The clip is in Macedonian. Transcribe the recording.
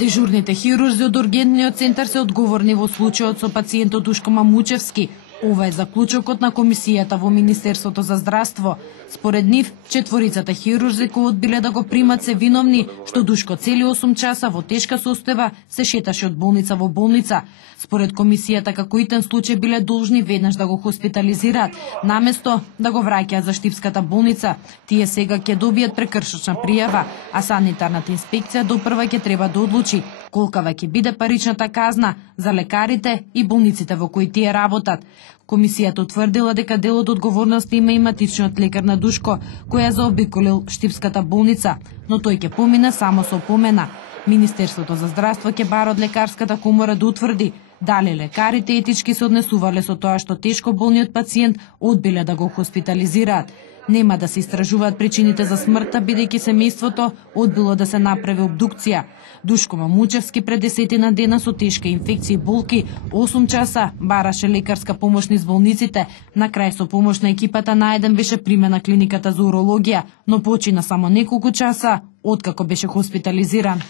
Дежурните хирурзи од ургентниот центар се одговорни во случајот со пациентот Душко Мамучевски. Ова е заклучокот на комисијата во Министерството за здравство. Според нив, четворицата хирурзи кои одбиле да го примат се виновни што Душко цели 8 часа во тешка состојба се шеташе од болница во болница. Според комисијата, како итен случај биле должни веднаш да го хоспитализираат, наместо да го враќаат за Штипската болница. Тие сега ќе добијат прекршочна пријава, а санитарната инспекција допрва ќе треба да одлучи колкава ќе биде паричната казна за лекарите и болниците во кои тие работат. Комисијата утврдила дека дел од одговорноста има и матичниот лекар на Душко, кој ја заобиколил Штипската болница, но тој ќе помине само со опомена. Министерството за здравство ќе бара од лекарската комора да утврди дали лекарите етички се однесувале со тоа што тешко болниот пациент одбиле да го хоспитализираат. Нема да се истражуваат причините за смртта, бидејќи семејството одбило да се направи обдукција. Душко Мамучевски пред 10 дена со тешка инфекција и болки 8 часа бараше лекарска помош низ болниците. На крај со помош на екипата наеден беше примен на клиниката за урологија, но почина само неколку часа откако беше хоспитализиран.